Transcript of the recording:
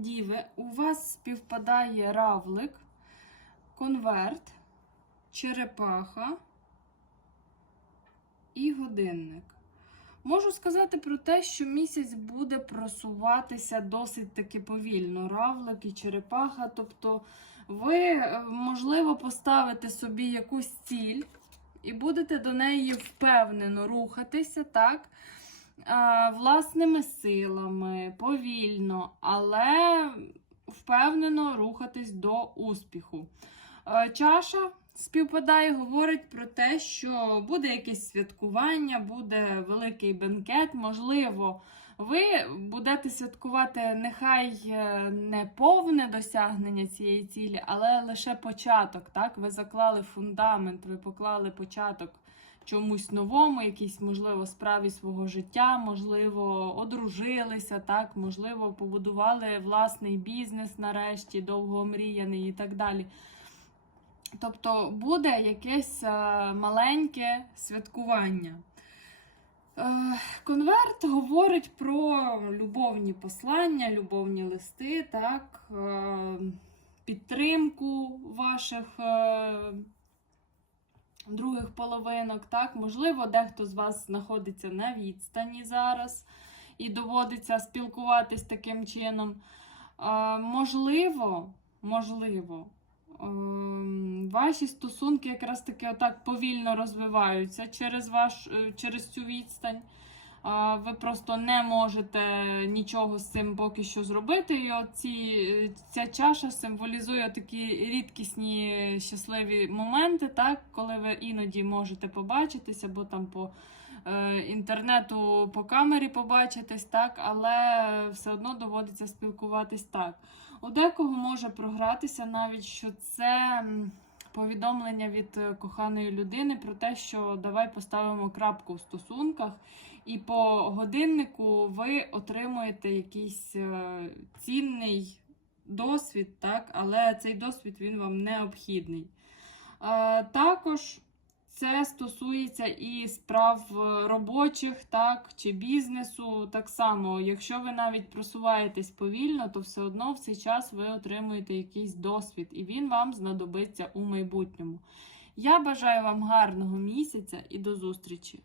Діви, у вас співпадає равлик, конверт, черепаха і годинник. Можу сказати про те, що місяць буде просуватися досить таки повільно. Равлик і черепаха. Тобто, ви, е, можливо, поставите собі якусь ціль і будете до неї впевнено рухатися, так? А, власними силами, повільно, але впевнено рухатись до успіху. Е, Чаша співпадає, говорить про те, що буде якесь святкування, буде великий бенкет. Можливо, ви будете святкувати нехай е, не повне досягнення цієї цілі, але лише початок. Так? Ви заклали фундамент, ви поклали початок чомусь новому, якійсь, можливо, справі свого життя, можливо, одружилися, так, можливо, побудували власний бізнес нарешті, довго омріяний і так далі. Тобто буде якесь е, маленьке святкування. Е, Конверт говорить про любовні послання, любовні листи, так, е, підтримку ваших е, половинок. Так, можливо, дехто з вас знаходиться на відстані зараз і доводиться спілкуватись таким чином. Е, можливо, можливо, е, ваші стосунки якраз таки отак повільно розвиваються через, ваш, е, через цю відстань. Ви просто не можете нічого з цим поки що зробити. І оці, ця чаша символізує такі рідкісні щасливі моменти, так, коли ви іноді можете побачитися, або там по е, інтернету, по камері побачитись, так, але все одно доводиться спілкуватись так. У декого може програтися навіть, що це повідомлення від е, коханої людини про те, що давай поставимо крапку в стосунках, і по годиннику ви отримуєте якийсь е, цінний досвід, так, але цей досвід він вам необхідний. Е, також це стосується і справ е, робочих, так, чи бізнесу. Так само, якщо ви навіть просуваєтесь повільно, то все одно в цей час ви отримуєте якийсь досвід, і він вам знадобиться у майбутньому. Я бажаю вам гарного місяця і до зустрічі!